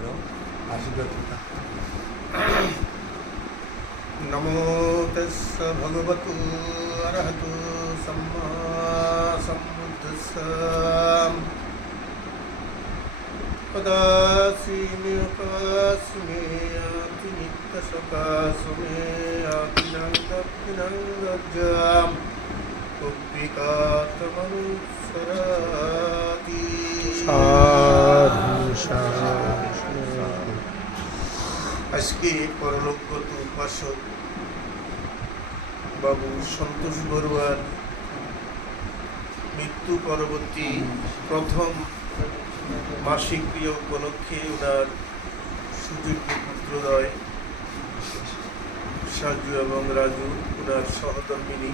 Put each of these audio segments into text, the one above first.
আপনাদেরও আশীর্বাদ নমো তস্য ভগবতু অরহতু সম্মা সম্বুদ্ধস্য পদাসীমি উপাসমি আতি নিত্যশোকাসমি আপিনন্দপিনন্দজ্জাম কুব্বিকাতমনুসরাতি আজকে পরলোকগত উপাসক বাবু সন্তোষ বড়ুয়ার মৃত্যু পরবর্তী প্রথম মাসিক ক্রিয়া উপলক্ষে ওনার সুযোগ্য পুত্রদ্বয় সাজু এবং রাজু, ওনার সহধর্মিনী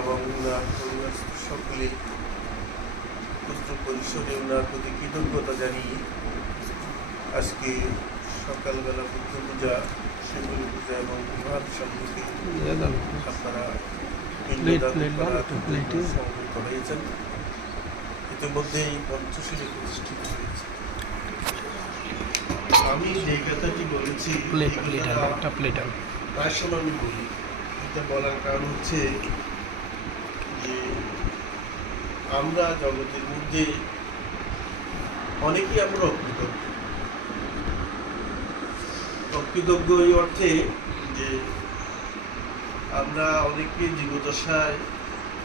এবং ওনার পরিবারস্থ সকলে পুত্র পরিষদে ওনার প্রতি কৃতজ্ঞতা জানিয়ে আজকে সকালবেলা বুদ্ধ পূজা, শিবলী পূজা এবং বিবাহ সম্পর্কে আপনারা সমবেত হয়েছেন। ইতিমধ্যেই পঞ্চশীলে প্রতিষ্ঠিত হয়েছে। আমি যে কথাটি বলেছি প্রায় সময় আমি বলি, এটা বলার কারণ হচ্ছে যে আমরা জগতের মধ্যে অনেকেই আমরা অকৃতজ্ঞ এই অর্থে যে আমরা অনেকে জীবদশায়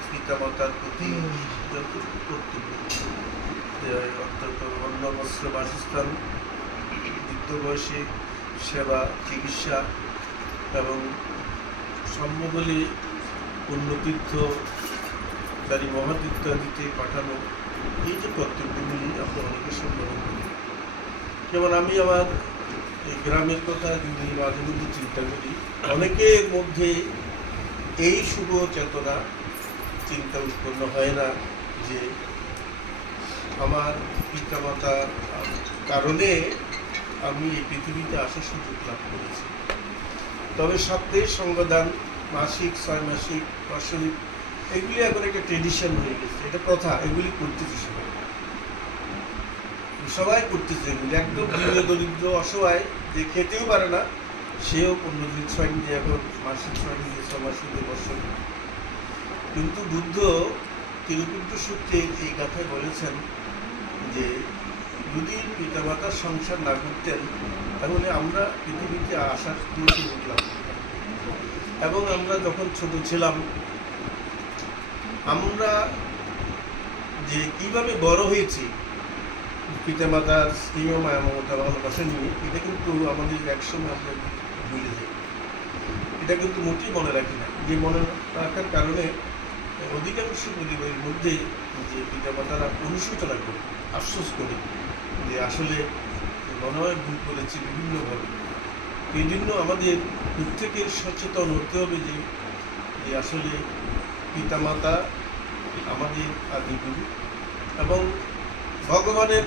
পিতামাতার প্রতি যতটুকু কর্তব্য, অর্থাৎ অন্ন বস্ত্র বাসস্থান, বৃদ্ধ বয়সে সেবা, চিকিৎসা এবং সম্যবলী পুণ্যতীর্থকারী মহাতীর্থাদিতে পাঠানো, এই যে কর্তব্যগুলি আমরা অনেকে সম্পাদন করি। যেমন আমি আমার এই গ্রামের কথা যদি মাঝে মধ্যে চিন্তা করি, অনেকের মধ্যে এই শুভ চেতনা চিন্তা উৎপন্ন হয় না যে আমার পিতামাতার কারণে আমি এই পৃথিবীতে আসার সুযোগ লাভ করেছি। তবে সপ্তাহের সঙ্গদান, মাসিক, 6 মাসিক, বার্ষিক, এগুলি এখন একটা ট্রেডিশন হয়ে গেছে, এটা প্রথা, এগুলি করতেছে সবাই করতেছে। এগুলি একদম দীর্ঘ দরিদ্র অসহায় যে খেতেও পারে না, সেও 15 দিন 6 দিন এখন মাসিক 6 দিন 6 মাসিক বর্ষণ। কিন্তু বুদ্ধ তিরুকুট্ট সূত্রে এই কথায় বলেছেন যে যদি পিতামাতার সংসার না করতেন তাহলে আমরা পৃথিবীতে আসার সুযোগ লাভ করতাম। এবং আমরা যখন ছোট ছিলাম, আমরা যে কিভাবে বড় হয়েছি পিতামাতার স্নেহ, মায়া, মমতা, ভালোবাসা নিয়ে, এটা কিন্তু আমাদের একসময় আমরা ভুলে যাই। এটা কিন্তু মোটেই মনে রাখি না। যে মনে রাখার কারণে অধিকাংশ পরিবারের মধ্যে যে পিতামাতারা অনুশোচনা করে, আফসোস করে যে আসলে মনে হয় ভুল করেছি বিভিন্নভাবে। এই জন্য আমাদের প্রত্যেকের সচেতন হতে হবে যে আসলে পিতামাতা আমাদের আদিগুরু, এবং ভগবানের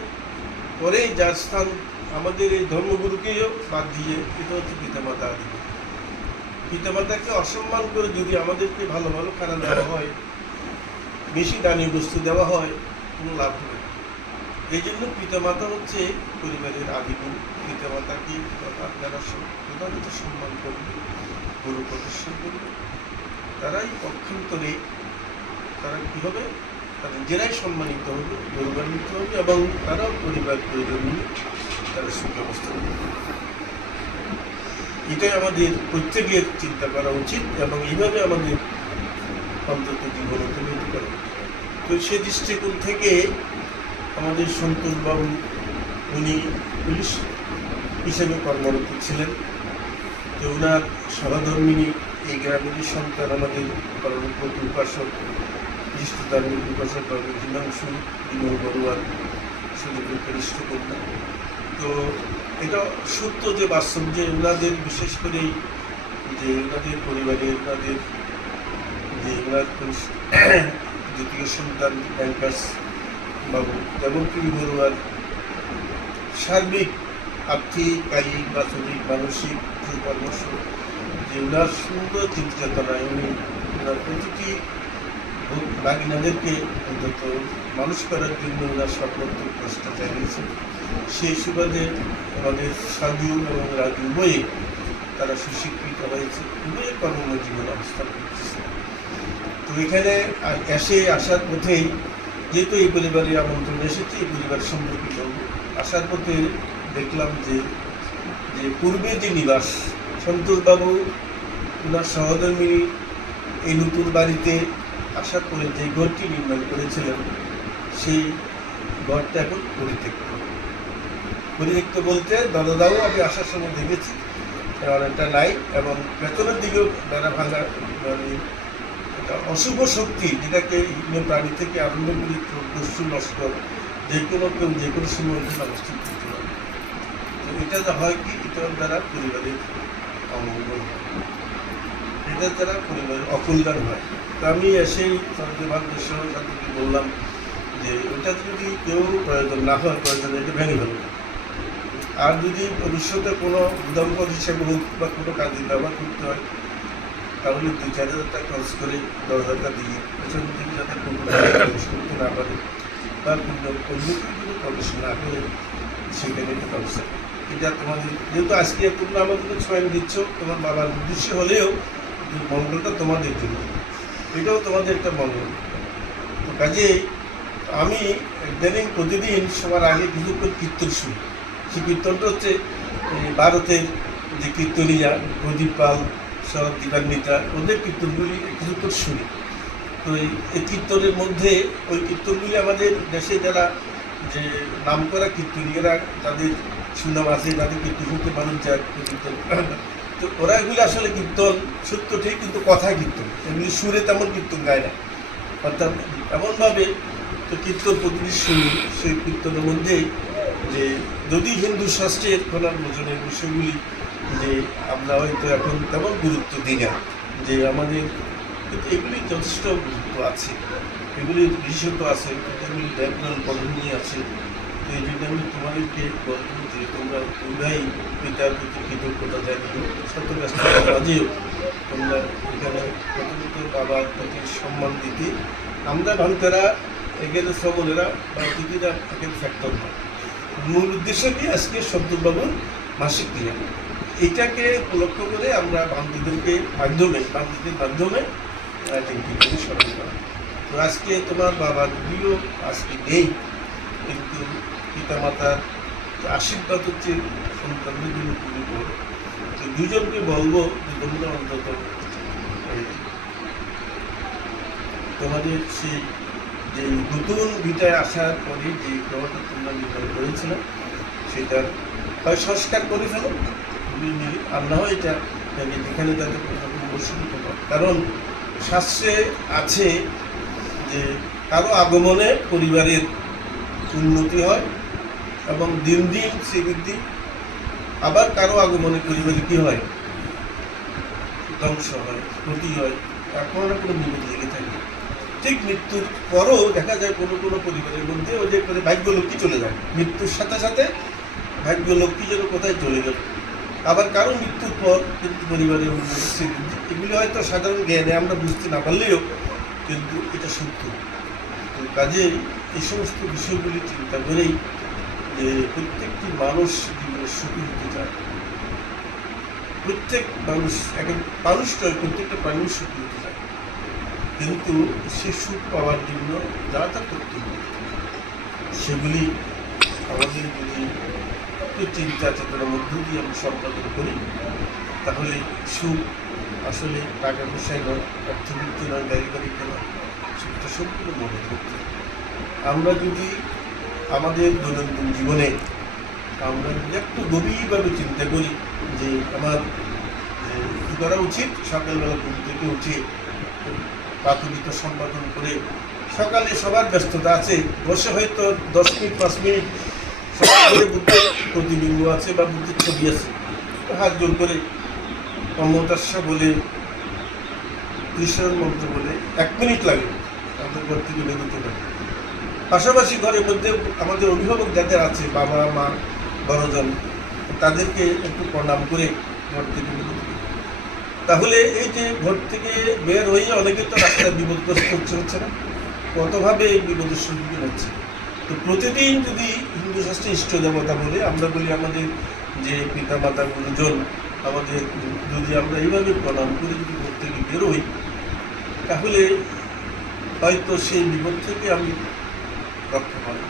পরেই যার স্থান আমাদের এই ধর্মগুরুকেও বাদ দিয়ে এটা হচ্ছে পিতামাতা আদিগুরু। পিতামাতাকে অসম্মান করে যদি আমাদেরকে ভালো ভালো খানা দেওয়া হয়, বেশি দামি বস্তু দেওয়া হয়, কোনো লাভ হবে না। এই জন্য পিতামাতা হচ্ছে পরিবারের আদিগুরু। পিতামাতাকে আপনারা প্রধানত সম্মান করবে, গুরু প্রদর্শন করবে, তারাই পক্ষান্তরে তারা কী হবে, তারা নিজেরাই সম্মানিত হবে, গৌরবান্বিত হবে, এবং তারাও পরিবার প্রয়োজন নিয়ে তারা সুব্যবস্থা করবে। এটাই আমাদের প্রত্যেকের চিন্তা করা উচিত, এবং এইভাবে আমাদের অন্তত জীবন অতিবাহিত করা উচিত। তো সে দৃষ্টিকোণ থেকে আমাদের সন্তোষবাবু, উনি পুলিশ হিসেবে কর্মরত ছিলেন। তো ওনার সহধর্মিনী এই গ্রামের সন্তান আমাদের পরলোকগত উপাসক, বিশিষ্ট ধার্মিক উপাসক বাবু হিমাংশু বিমল বড়ুয়ার সুযোগের কনিষ্ঠ কন্যা। তো এটা সত্য যে বাস্তব যে ওনাদের বিশেষ করেই যে ওনাদের পরিবারে ওনাদের যে ওনার দ্বিতীয় সন্তান ব্যাংকার্স বাবু যেমন পিবি বড়ুয়ার সার্বিক আর্থিক, কায়িক, বাস্তবিক, মানসিক যে পরামর্শ, যে ওনার সুন্দর চিন্তাচেতনায় উনি ওনার প্রতিটি বাগিনাদেরকে অন্তত মানুষ করার জন্য ওনার স্বপ্ন চেষ্টা চালিয়েছেন। সেই সুবাদে আমাদের সাজু এবং রাজু উভয়ে তারা সুশিক্ষিত হয়েছে, উভয়ে কর্মজীবন অবস্থান করতেছে। তো এখানে আসার পথেই যেহেতু এই পরিবারে আমন্ত্রণ এসেছে, এই পরিবার সম্পর্কিত আসার পথে দেখলাম যে পূর্বে যে নিবাস সন্তোষবাবু ওনার সহধর্মিনী এই নতুন বাড়িতে আসার পরে যে ঘরটি নির্মাণ করেছিলেন সেই ঘরটা এখন পরিত্যক্ত বলতে দাদাও আমি আসার সময় দেখেছি অনেকটা নাই, এবং ভেতরের দিকেও বেড়া ভাঙা, মানে এটা অশুভ শক্তি যেটাকে প্রাণী থেকে আরম্ভ করে দস্যু লস্কর যে কোনো কেউ যে কোনো সময় অবস্থিত করতে পারে। তো এটা যা হয় কি, এটার দ্বারা পরিবারের অমঙ্গল হয়, এটার দ্বারা পরিবারের অকল্যাণ হয়। তো আমি এসেই সর্বভাগ্যের সাথে বললাম যে ওটা যদি কেউ প্রয়োজন না হয়, প্রয়োজন এটা ভেঙে ফেলবে। আর যদি ভবিষ্যতে কোনো উদাহরণ হিসেবে হোক বা কোনো কাজে ব্যবহার করতে হয়, তাহলে 2-4 হাজার টাকা খরচ করে 10 হাজার টাকা দিয়ে পেছন থেকে যাতে কোনো প্রবেশ করতে না পারে বা কোনো অন্য প্রবেশ না করে সেখানে একটা ব্যবস্থা। এটা তোমাদের যেহেতু আজকে তোমরা আমাদেরকে ছয় দিচ্ছ, তোমার বাবার উদ্দেশ্য হলেও মঙ্গলটা তোমাদের জন্য, এটাও তোমাদের একটা মঙ্গল। তো কাজেই আমি প্রতিদিন সবার আগে কিছু করে কীর্তন শুনি। সেই কীর্তনটা হচ্ছে ভারতের যে কীর্তনীরা প্রদীপ পাল সব দীপান্বিতা, ওদের কীর্তনগুলি কিছু করে শুনি। তো এই কীর্তনের মধ্যে ওই কীর্তনগুলি আমাদের দেশে যারা যে নাম করা কীর্তনীরা, তাদের সুনাম আছে, তাদের কীর্তন শুনতে মানুষ যায় কীর্তন। তো ওরা এগুলি আসলে কীর্তন সত্য ঠিক, কিন্তু কথা কীর্তন, এগুলি সুরে তেমন কীর্তন গায় না। অর্থাৎ এমনভাবে তো কীর্তন প্রতিদিন শুনি। সেই কীর্তনের মধ্যে যে যদি হিন্দু শাস্ত্রের পুনর্বোধনের বিষয়গুলি যে আমরা হয়তো এখন তেমন গুরুত্ব দিই না, যে আমাদের কিন্তু এগুলি যথেষ্ট গুরুত্ব আছে, এগুলির বিশেষত্ব আছে, এগুলি ব্যাকরণ পদ্ধতি আছে। তো এই জন্য আমি তোমাদেরকে বলব যে তোমরা উভয় পিতার প্রতি কৃতজ্ঞতা জানিয়ে শত ব্যস্ততার মাঝেও তোমরা এখানে প্রথমত বাবার প্রতি সম্মান দিতে, আমরা ভান্তারা এখানে সকলেরা বা অতিথিরা এখানে ফ্যাক্টর হয়। মূল উদ্দেশ্য কি, আজকে সন্তোষবাবুর মাসিক ক্রিয়া, এইটাকে লক্ষ্য করে আমরা বান্ধবীদের মাধ্যমে স্মরণ করা। তো আজকে তোমার বাবা যদিও আজকে নেই, কিন্তু পিতামাতার আশীর্বাদ হচ্ছে সন্তানদের জন্য খুবই বড়। তো দুজনকে বলবো যে তোমরা অন্তত তোমাদের সেই যে নতুন ভিটায় আসার পরে যে গ্রহটা তোমরা নির্মাণ করেছিল সেটার হয় সংস্কার করে ফেলো, আর না হয় এটা যেখানে তাদের অসুবিধা হয়। কারণ শাস্ত্রে আছে যে কারো আগমনে পরিবারের উন্নতি হয় এবং দিন দিন শ্রীবৃদ্ধি, আবার কারো আগমনে পরিবারে কী হয়, ধ্বংস হয়, ক্ষতি হয়, আর কোনো না কোনো বিপদ লেগে থাকে। ঠিক মৃত্যুর পরও দেখা যায় কোনো কোনো পরিবারের মধ্যে ওই যে ভাগ্যলক্ষ্মী চলে যায়, মৃত্যুর সাথে সাথে ভাগ্যলক্ষ্মী যেন কোথায় চলে গেল। আবার কারো মৃত্যুর পর কিন্তু পরিবারের উন্নতি, এগুলি হয়তো সাধারণ জ্ঞানে আমরা বুঝতে না পারলেও কিন্তু এটা সত্য। তো কাজে এই সমস্ত বিষয়গুলি চিন্তা করেই যে প্রত্যেকটি মানুষ জীবনে সুখী হতে চায়, প্রত্যেক মানুষ এখন মানুষ নয়, প্রত্যেকটা প্রাণী সুখী হতে চায়, কিন্তু সে সুখ পাওয়ার জন্য যা যা করতে হবে সেগুলি আমাদের যদি একটু চিন্তা চেতনার মধ্য দিয়ে আমরা সম্পাদন করি, তাহলে সুখ আসলে টাকা পয়সায় নয়, অর্থনীতি নয়, গাড়ি নয়, সুখটা সম্পূর্ণ মনে করতে। আমরা যদি আমাদের দৈনন্দিন জীবনে আমরা যদি একটু গভীরভাবে চিন্তা করি যে আমার কী করা উচিত, সকালবেলা ঘুম থেকে উঠে প্রাথমিক সম্পাদন করে, সকালে সবার ব্যস্ততা আছে, বসে হয়তো 10 মিনিট 5 মিনিট সকালে বুদ্ধের প্রতিবিম্ব আছে বা বুদ্ধের ছবি আছে, হাত জোর করে অমতাস্যা বলে কৃষ্ণ মন্ত্র বলে 1 মিনিট লাগে আমাদের ঘর থেকে বেরোতে পারে। পাশাপাশি ঘরের মধ্যে আমাদের অভিভাবক যাদের আছে, বাবা মা বড়জন, তাদেরকে একটু প্রণাম করে ঘর থেকে বেরোতে পারে। তাহলে এই যে ঘর থেকে বের হয়ে অনেকে তো রাস্তায় বিপদগ্রস্ত হচ্ছে না, কতভাবে এই বিপদের সম্মুখীন হচ্ছে। তো প্রতিদিন যদি হিন্দু শাস্ত্রে ইষ্ট দেবতা বলে আমরা বলি আমাদের যে পিতা মাতা গুরুজন, আমাদের যদি আমরা এইভাবে প্রণাম করে যদি ঘর থেকে বেরোই, তাহলে হয়তো সেই বিপদ থেকে আমি রক্ষা পাবো।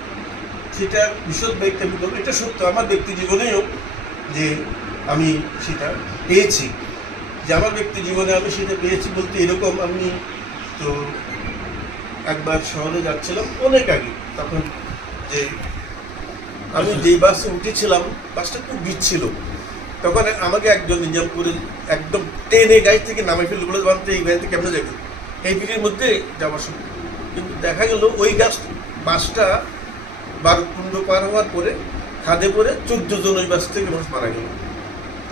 সেটা বিশদ ব্যাখ্যা আমি করবো। এটা সত্য, আমার ব্যক্তি জীবনেও যে আমি সেটা পেয়েছি, যে আমার ব্যক্তি জীবনে আমি সেটা পেয়েছি বলতে এরকম, আমি তো একবার শহরে যাচ্ছিলাম অনেক আগে, তখন যে আমি যে বাসে উঠেছিলাম বাসটা খুব ভিড় ছিল, তখন আমাকে একজন নিজাম করে একদম টেনে গাড়ি থেকে নামে ফেললো, বলে বানতে এই গাড়িতে কেমন যাবে এই ভিড়ের মধ্যে যাওয়ার সময়। কিন্তু দেখা গেল ওই বাসটা বারকুণ্ড পার হওয়ার পরে খাদে পরে 14 জন ওই বাস থেকে মানুষ মারা গেল।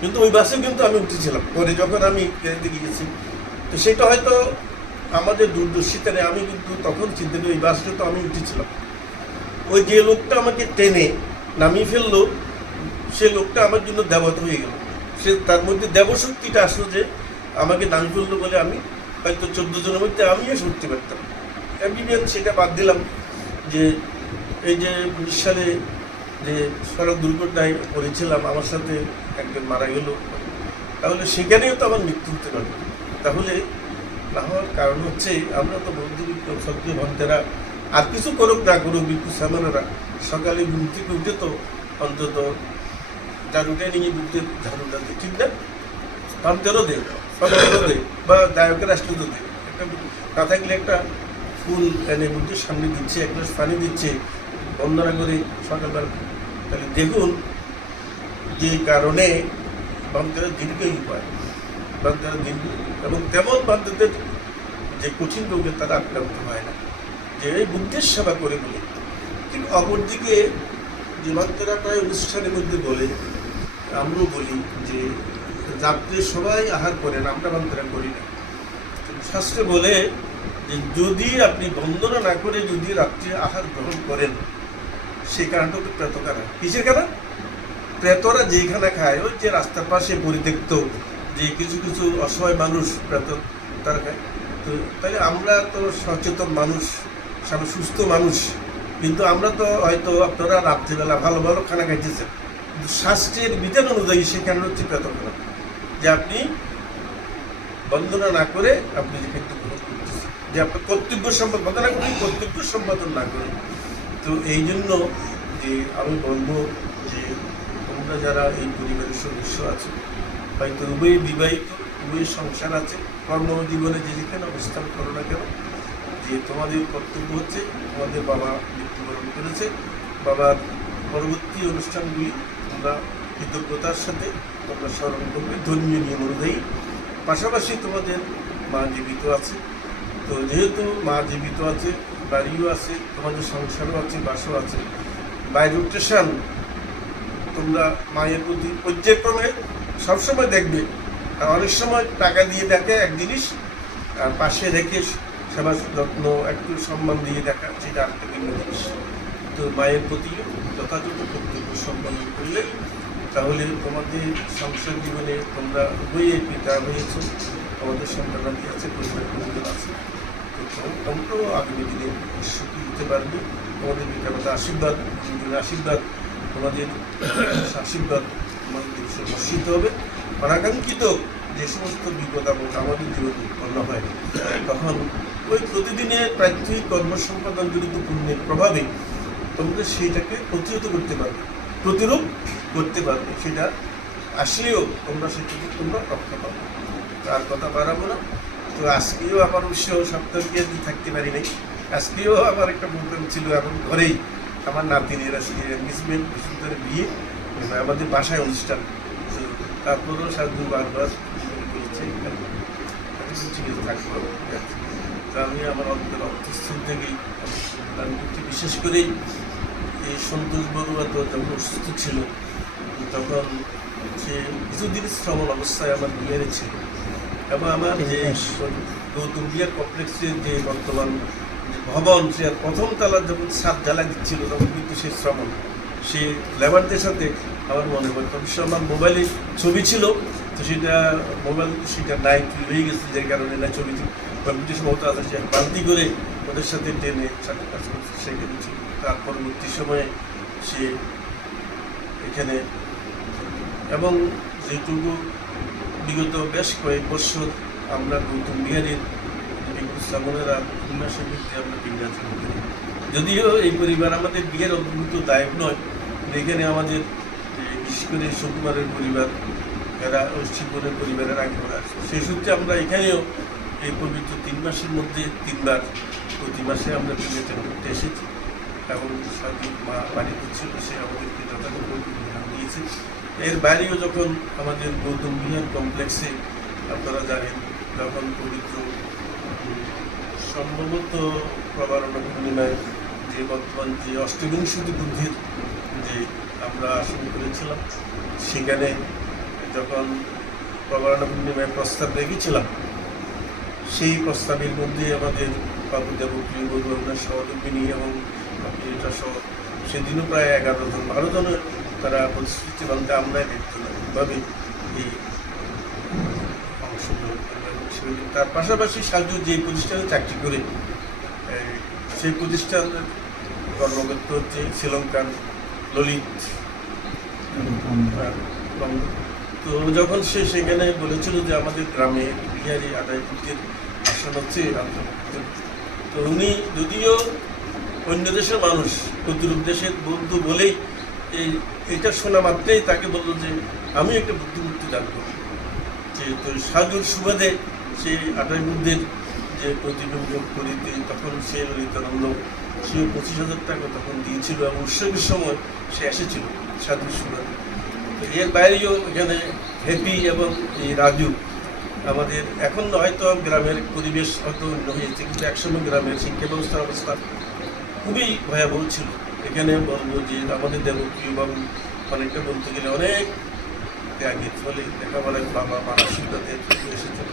কিন্তু ওই বাসে কিন্তু আমি উঠেছিলাম পরে যখন আমি গাড়িতে গিয়েছি। তো সেটা হয়তো আমাদের দূরদর্শিতা নেই, আমি কিন্তু তখন চিন্তা করি ওই বাসটা তো আমি উঠেছিলাম। ওই যে লোকটা আমাকে টেনে নামিয়ে ফেললো, সে লোকটা আমার জন্য দেবতা হয়ে গেল। সে তার মধ্যে দেবশক্তিটা আসলো যে আমাকে নামিয়ে ফেললো বলে আমি হয়তো 14 জনের মধ্যে আমিও উঠতে পারতাম। আমি সেটা বাদ দিলাম যে এই যে 19 সালে যে সড়ক দুর্ঘটনায় পড়েছিলাম, আমার সাথে একজন মারা গেল, তাহলে সেখানেও তো আমার মৃত্যু হতে পারে। তাহলে না হওয়ার কারণ হচ্ছে আমরা তো বন্ধু সত্যি ভক্তেরা আর কিছু করুক না করুক, বিক্ষু সামানেরা সকালে ঘুম থেকে উঠে তো অন্তত ঝাড়ুটা নিয়ে বুঝতে ঝাড়ুটা দেয়, ঠিক না? ভক্তেরও দেয়, সকালেরও দেয়, বা গায়কের রাষ্ট্রীয় দেয়। একটা না থাকলে একটা ফুল এনে বুঝতে সামনে দিচ্ছে, এক গ্লাস পানি দিচ্ছে বন্ধনা করে সকালবেলা। তাহলে দেখুন যে কারণে বান্ধবের দীর্ঘই পায়, বান্ধবের দীর্ঘ, এবং তেমন বান্ধবদের যে কঠিন রোগে তারা আক্রান্ত হয় না, যে এই বুদ্ধির সেবা করে বলে। ঠিক অপরদিকে যে বান্ধবরা প্রায় অনুষ্ঠানের মধ্যে বলে, আমরাও বলি যে রাত্রে সবাই আহার করেন, আমরা বান্ধবরা করি না। শাস্ত্রে বলে যে যদি আপনি বন্দনা না করে যদি রাত্রে আহার গ্রহণ করেন, সেই কারণটা তো প্রেতকারা। কিসের কারণ? প্রেতরা যেখানে খায়, ওই যে রাস্তার পাশে পরিত্যক্ত যে কিছু কিছু অসহায় মানুষ প্রেত তারা খায়। তো তাহলে আমরা তো সচেতন মানুষ, সুস্থ মানুষ, কিন্তু আমরা তো হয়তো আপনারা রাত্রিবেলা ভালো ভালো খানা খাইতেছেন, কিন্তু শাস্ত্রের বিধান অনুযায়ী সেখানে হচ্ছে প্রেতকারা, যে আপনি বন্দনা না করে আপনি যে খাদ্য গ্রহণ করতেছেন, যে আপনার কর্তব্য সম্পাদন বন্দনা করে কর্তব্য সম্পাদন না করে। তো এই জন্য যে আমি বলবো যে তোমরা যারা এই পরিবারের সদস্য আছে, হয়তো উভয় বিবাহিত, উভয় সংসার আছে, কর্মজীবনে যে যেখানে অবস্থান করো না কেন, যে তোমাদের কর্তব্য হচ্ছে তোমাদের বাবা মৃত্যুবরণ করেছে, বাবার পরবর্তী অনুষ্ঠানগুলি তোমরা কৃতজ্ঞতার সাথে তোমরা স্মরণ করবে ধর্মীয় নিয়ম অনুযায়ী। পাশাপাশি তোমাদের মা জীবিত আছে, তো যেহেতু মা জীবিত আছে, বাড়িও আছে, তোমাদের সংসারও আছে, বাসও আছে, বাই রোটেশন তোমরা মায়ের প্রতি পর্যায়ক্রমে সবসময় দেখবে। আর অনেক সময় টাকা দিয়ে দেখে এক জিনিস, আর পাশে রেখে সেবা যত্ন একটু সম্মান দিয়ে দেখা, সেটা আরেকটা ভিন্ন জিনিস। তো মায়ের প্রতি যথাযথ কর্তব্য সম্পাদন করলে তাহলে তোমাদের সংসার জীবনে তোমরা উভয়ে পিতা হয়েছ, তোমাদের সন্তানাদি আছে, পরিবারের পরিজন আছে, তো তোমরাও আগামী দিনে সুখী হতে পারবে। তোমাদের পিতামাতার আশীর্বাদ, গুরুজনের আশীর্বাদ, তোমাদের আশীর্বাদ তোমাদের দেশে বর্ষিত হবে। অনাকাঙ্ক্ষিত যে সমস্ত বিপদ আপদ আমাদের জীবনে উৎপন্ন হয়, তখন ওই প্রতিদিনের প্রাত্যহিক কর্ম সম্পাদন জড়িত পুণ্যের প্রভাবে তোমরা সেইটাকে প্রতিহত করতে পারবে, প্রতিরূপ করতে পারবে। সেটা আসলেও তোমরা সেটাকে তোমরা রক্ষা পাবে। আর কথা বাড়াবো না। তো আজকেও আমার অবশ্য সপ্তাহে থাকতে পারি নাই, আজকেও আমার একটা প্রোগ্রাম ছিল, এখন ঘরেই আমার নাতিনের আজকে এনগেজমেন্ট, বিশুদ্ধের বিয়ে, আমাদের বাসায় অনুষ্ঠান। তো তারপরেও সাধু বারবার বলেছে থাকবো। তো আমি আমার অন্তঃস্থল থেকেই বিশেষ করেই এই সন্তোষ বড়ুয়া তো যখন অসুস্থ ছিল, তখন সে কিছুদিন শ্রবণ অবস্থায় আমার বিয়ারে ছিল, এবং আমার যে গৌতম বিহার কমপ্লেক্সের যে বর্তমান ভবন, সে প্রথম তালার যখন ছাদ ঢালা দিচ্ছিল, তখন কিন্তু সে শ্রবণ, সে লেবারদের সাথে আমার মনে পড়ে। তবে আমার মোবাইলে ছবি ছিল, তো সেটা মোবাইল সেটা নাই, হয়ে গেছে, যে কারণে না ছবি কম্পিটিশন হতে আছে, সে বালতি করে ওদের সাথে টেনে সাথে কাজ করছে, সেখানে ছিল। তার পরবর্তী সময়ে সে এখানে, এবং যেটুকু বিগত বেশ কয়েক বছর আমরা গৌতম বিহারের ইসলামনেরা 3 মাসের ভিত্তি আমরা বিন্যাসন করি। যদিও এই পরিবার আমাদের বিয়ের অন্তর্ভুক্ত দায়ক নয়, এখানে আমাদের বিশেষ করে সুকুমারের পরিবার, এরা শিবনের পরিবারের আগে আছে, সেই সূত্রে আমরা এখানেও এই পবিত্র 3 মাসের মধ্যে 3 বার প্রতি মাসে আমরা বিবেচনা করতে এসেছি। এবং সার্বিক মা বাড়িতে ছিল, সে আমাদেরকে যথাযথ ধ্যান দিয়েছে। এর বাইরেও যখন আমাদের গৌতম বিহার কমপ্লেক্সে আপনারা জানেন, যখন পবিত্র সম্ভবত প্রবারণা পূর্ণিমায় যে বর্তমান যে অষ্টবিংশতি বুদ্ধির যে আমরা আসন করেছিলাম, সেখানে যখন প্রবারণা পূর্ণিমায় প্রস্তাব রেখেছিলাম, সেই প্রস্তাবের মধ্যে আমাদের বাবু দেবপ্রিয় বধূ, আপনার সহযোগিনী এবং এটা সহ সেদিনও প্রায় 11 জন 12 জনের তারা প্রতিশ্রুতি বলতে আমরা একজনভাবে এই অংশগ্রহণ করবেন। তার পাশাপাশি সাজু যে প্রতিষ্ঠানে চাকরি করে, সেই প্রতিষ্ঠানের কর্মকর্তা হচ্ছে শ্রীলঙ্কান ললিত। তো যখন সে সেখানে বলেছিল যে আমাদের গ্রামে বিহারি আদায়পুরের আসন হচ্ছে, তো উনি যদিও অন্য দেশের মানুষ, প্রতিরূপ দেশের বন্ধু বলেই এটা শোনা মাত্রেই তাকে বললো যে আমি একটা বুদ্ধিমূর্তি দান করব, যে তো সাজুর সুবাদে সেই আদায়পুরের যে প্রতিবিম্ব করিতে তখন সে ললিতানন্দ সে 25,000 টাকা তখন দিয়েছিল, এবং উৎসবের সময় সে এসেছিল সাধুর সুবাদে। এর বাইরেও এখানে হ্যাপি এবং এই রাজু, আমাদের এখন হয়তো গ্রামের পরিবেশ হয়তো অন্য হয়েছে, কিন্তু একসময় গ্রামের শিক্ষা ব্যবস্থার অবস্থা খুবই ভয়াবহ ছিল। এখানে বলবো যে আমাদের দেবপ্রিয় বাবু অনেকটা বলতে গেলে অনেক ত্যাগের ফলে লেখাপড়ায় বাবা মানসিকতাতে এসেছিল।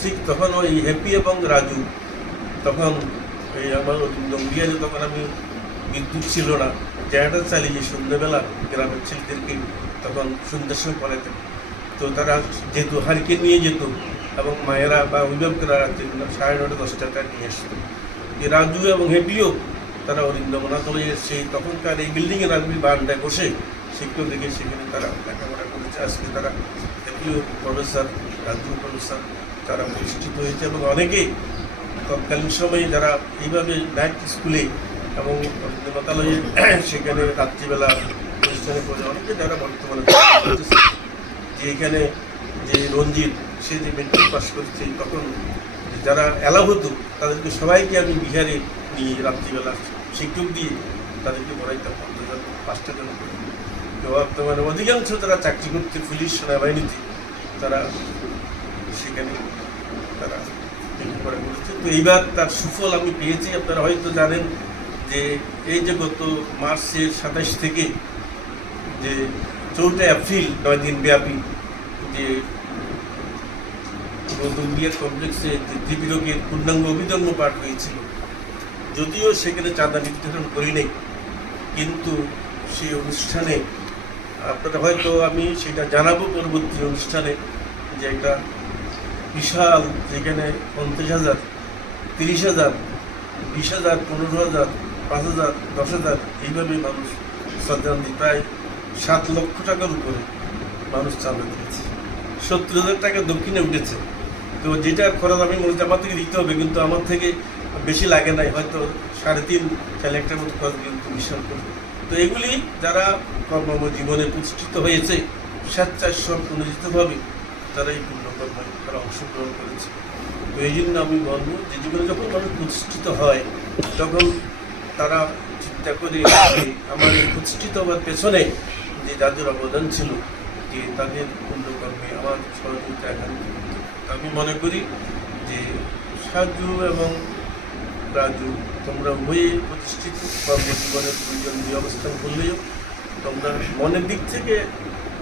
ঠিক তখন ওই হ্যাপি এবং রাজু, তখন এই আমার বিহারে তখন আমি বিদ্যুৎ ছিল না, জায়গাটা চালিয়ে সন্ধ্যেবেলা গ্রামের ছেলেদেরকে তখন সন্ধ্যার সময় পড়াতেন। তো তারা যেহেতু হারিকেন নিয়ে যেত, এবং মায়েরা বা অভিভাবকরা রাত্রি 9:30 10টা নিয়ে আসতো। এই রাজু এবং হ্যাপিও তারা অরিন্দমনাতলে সেই তখনকার এই বিল্ডিংয়ের রাজবীর বারান্দায় বসে শিক্ষক দেখে সেখানে তারা লেখাপড়া করেছে। আজকে তারা হ্যাপিও প্রফেসর, রাজু প্রফেসর, তারা প্রতিষ্ঠিত হয়েছে, এবং অনেকেই তৎকালীন সময়ে যারা এইভাবে নাইট স্কুলে এবং অরিন্দমতালয়ে সেখানে রাত্রিবেলা প্রতিষ্ঠানে পড়ে অনেকে যারা বর্তমানে যে এখানে যে রঞ্জিত, সে যে মেট্রিক পাস করেছে, তখন যারা অ্যালাউ হতো তাদেরকে সবাইকে আমি বিহারে নিয়ে রাত্রিবেলা শিক্ষক দিয়ে তাদেরকে পড়াইতাম 5টা জন করে। তো বর্তমানে অধিকাংশ যারা চাকরি করতে পুলিশ সেনাবাহিনীতে, তারা সেখানে তারা লেখাপড়া করেছে। তো এইবার তার সুফল আমি পেয়েছি। আপনারা হয়তো জানেন যে এই যে গত মার্চের 27 থেকে যে 4 এপ্রিল 9 দিন ব্যাপী যে গৌতম বিহার কমপ্লেক্সে যে ত্রিপিটকের পূর্ণাঙ্গ অভিধর্ম পাঠ হয়েছিল, যদিও সেখানে চাঁদা নির্ধারণ করি নাই, কিন্তু সেই অনুষ্ঠানে আপনারা হয়তো আমি সেটা জানাবো পরবর্তী অনুষ্ঠানে, যে একটা বিশাল যেখানে 50,000, 30,000, 20,000, 15,000, 5,000, 10,000 এইভাবে মানুষ শ্রদ্ধাঞ্জলি, প্রায় 7 লক্ষ টাকার উপরে মানুষ চাঁদা দিয়েছে। 70,000 টাকা দক্ষিণে উঠেছে। তো যেটার খরচ আমি মনে হচ্ছে আমার থেকে দিতে হবে, কিন্তু আমার থেকে বেশি লাগে নাই, হয়তো 3.5-4 লাখ টাকার মতো খরচ, কিন্তু বিশাল করবে। তো এগুলি যারা কর্মজীবনে প্রতিষ্ঠিত হয়েছে স্বেচ্ছায় অনুচিতভাবে, তারা এই পুণ্যকর্মে তারা অংশগ্রহণ করেছে। তো এই জন্য আমি বলবো যে জীবনে যখন মানুষ প্রতিষ্ঠিত হয়, তখন তারা চিন্তা করে আমার এই প্রতিষ্ঠিত হওয়ার পেছনে যে যাদের অবদান ছিল, যে তাদের পুণ্যকর্মে আমার সহযোগিতা। আমি মনে করি যে সাজু এবং রাজু, তোমরা উভয়ে প্রতিষ্ঠিত কর্মজীবনের দুইজন অবস্থান করলেও তোমরা মনের দিক থেকে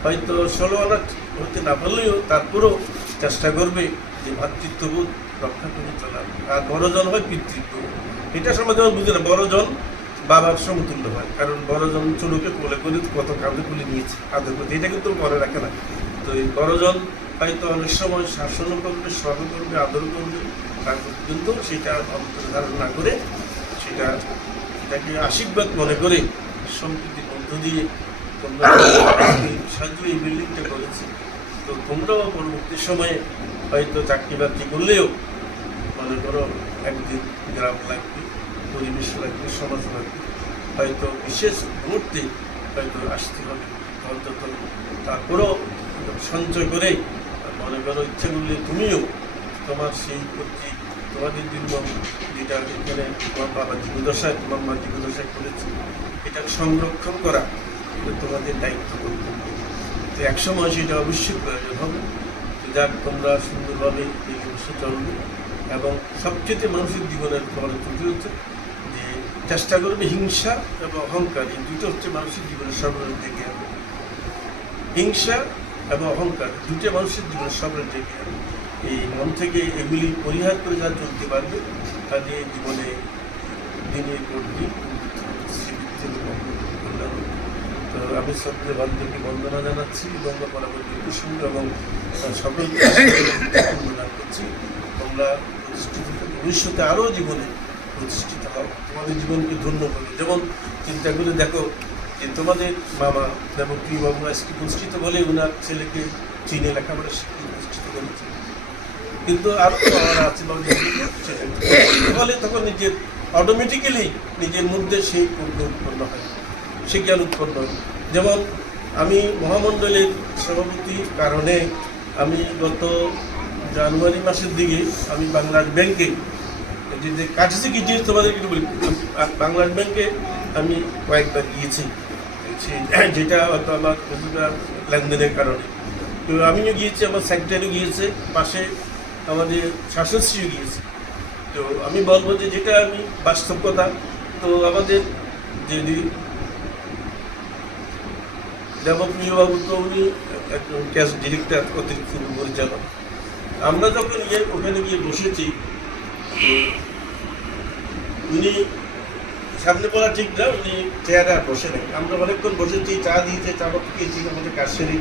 হয়তো 16 আনা হতে না পারলেও তারপরেও চেষ্টা করবে যে ভ্রাতৃত্ববোধ রক্ষা করে চলা। আর বড়জন হয় পিতৃত্ব, এটা সমাজে বুঝে না। বড়জন বাবার সমতুল্য হয়, কারণ বড়জন ছোটকে কোলে করে কত কাঁধে তুলে নিয়েছে আদর করতে, এটা কিন্তু মনে রাখে না। তো এই বড়জন হয়তো অনেক সময় শাসনও করবে, সহ্য করবে, আদর করবে, তারপর কিন্তু সেটা অন্তর্ধারণ না করে সেটাকে আশীর্বাদ মনে করে সম্প্রীতি যদি তোমরা সাহায্য এই বিল্ডিংটা করেছি, তো তোমরাও পরবর্তী সময়ে হয়তো চাকরি বাকরি করলেও মনে করো একদিন গ্রাম লাগবে, পরিবেশ লাগবে, সমাজ লাগবে, হয়তো বিশেষ মুহূর্তে হয়তো আসতে হবে, হয়তো তো তারপরেও সঞ্চয় করে মনে করো ইচ্ছে করলে তুমিও তোমার সেই কর্তৃক তোমাদের জন্য যেটা এখানে তোমার বাবা জীবদশায়, তোমার মা জীবদশায় করেছে, এটা সংরক্ষণ করা তোমাদের দায়িত্ব করতে হবে। তো একসময় সেটা অবশ্যই প্রয়োজন হবে। তো যাক, তোমরা সুন্দরভাবে এই অবশ্য চলবে এবং সবচেয়ে মানুষের জীবনের বড় ত্রুটি হচ্ছে যে চেষ্টা করবে হিংসা এবং অহংকার, এই দুটো হচ্ছে মানুষের জীবনের সর্বনাশ ডেকে আনবে। হিংসা এবং অহংকার দুটো মানুষের জীবনের সর্বনাশ ডেকে আনবে। এই মন থেকে এগুলি পরিহার করে যারা চলতে পারবে তাদের জীবনে দিনের পর দিন তো আমি সবচেয়ে বান্ধবীকে বন্দনা জানাচ্ছি এবং পরবর্তী প্রসঙ্গ এবং সকলকে বন্দনা করছি। তোমরা প্রতিষ্ঠিত ভবিষ্যতে আরও জীবনে প্রতিষ্ঠিত হও, তোমাদের জীবনকে ধন্য করবে। যেমন চিন্তা করে দেখো যে তোমাদের মামা দেবপ্রিয়বাবু আজকে প্রতিষ্ঠিত বলে ওনার ছেলেকে চীনে লেখাপড়া শিখিয়ে প্রতিষ্ঠিত করেছে, কিন্তু আরও আছে ফলে তখন নিজের অটোমেটিক্যালি নিজের মধ্যে সেই পূর্ণ উৎপন্ন হয়, সে জ্ঞান উৎপন্ন হয়। যেমন আমি মহামণ্ডলের সভাপতির কারণে আমি গত জানুয়ারি মাসের দিকে আমি বাংলাদেশ ব্যাংকে যে কাছে গিয়ে তোমাদের কিছু বলি, বাংলাদেশ ব্যাংকে আমি কয়েকবার গিয়েছি, যেটা হয়তো আমার লেনদেনের কারণে। তো আমিও গিয়েছি, আমার সেক্রেটারিও গিয়েছে, পাশে আমাদের শাসনশ্রীও গিয়েছে। তো আমি বলবো যে যেটা আমি বাস্তব কথা, তো আমাদের যে দেবপ্রিয়বাবু তো উনি একজন ক্যাশ ডিরেক্টর, অতিরিক্ত পরিচালক। আমরা যখন ওখানে গিয়ে বসেছি, উনি সামনে পড়া ঠিক না, উনি চেয়ারে আর বসে নেই। আমরা অনেকক্ষণ বসেছি, চা দিয়েছে, চা খেয়েছি, আমাদের কাজ সেরে।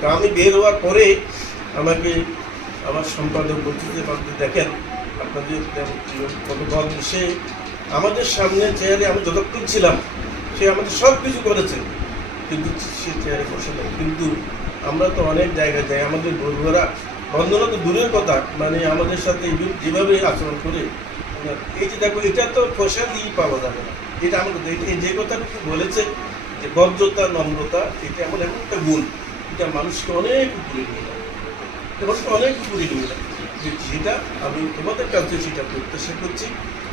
তো আমি বের হওয়ার পরে আমাকে আমার সম্পাদক বলতে দেখেন আপনাদের কতক্ষণ সে আমাদের সামনে চেয়ারে আমি যতক্ষণ ছিলাম সে আমাদের সব কিছু করেছে, কিন্তু সে চেয়ারে বসে নেই। কিন্তু আমরা তো অনেক জায়গায় যাই, আমাদের বন্ধুরা বন্ধনা তো দূরের কথা, মানে আমাদের সাথে যেভাবে আচরণ করে, এই যে দেখো এটা তো ফসল দিয়ে পাওয়া যাবে না। এটা আমাদের যে কথাটুকু বলেছে যে ভদ্রতা, নম্রতা, এটা এমন এমন একটা গুণ, এটা মানুষকে অনেক উপরে নিয়ে যায়, মানুষকে অনেক উপরে নিয়ে যায়। যেটা আমি তোমাদের কাছে সেটা প্রত্যাশা করছি।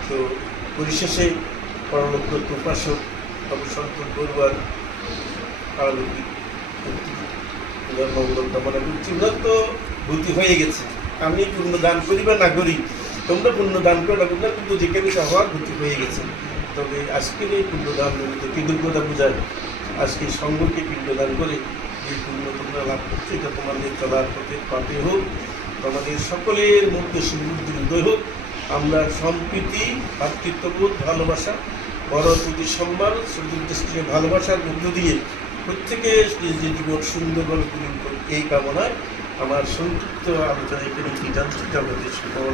তো পরিশেষে পরলোক উপাসক সন্তোষ বড়ুয়ার পারলৌকিক মঙ্গল কামনা করছি। ওনার তো ভূতি হয়ে গেছে, আমি পূর্ণ দান করি বা না করি, তোমরা পূর্ণ দান করো না, তোমরা কিন্তু যেখানে হওয়ার ভূতি হয়ে গেছে। তবে আজকের এই পিণ্ডদান কৃতজ্ঞতা বোঝায়, আজকে সঙ্গকে পিণ্ডদান করে যে পুণ্য তোমরা লাভ করছো, এটা তোমাদের চলার পথে পাতে হোক, তোমাদের সকলের মধ্যে সমৃদ্ধির উদয় হোক। আমরা সম্প্রীতি, ভাতৃত্ববোধ, ভালোবাসা, বড়র প্রতি সম্মান, সুযোগ দৃষ্টির ভালোবাসার মধ্য দিয়ে প্রত্যেকের যে জীবন সুন্দরভাবে পূরণ করুক, এই কামনায় আমার সংক্ষিপ্ত আলোচনা এখানে কি জানছি, আমাদের সকল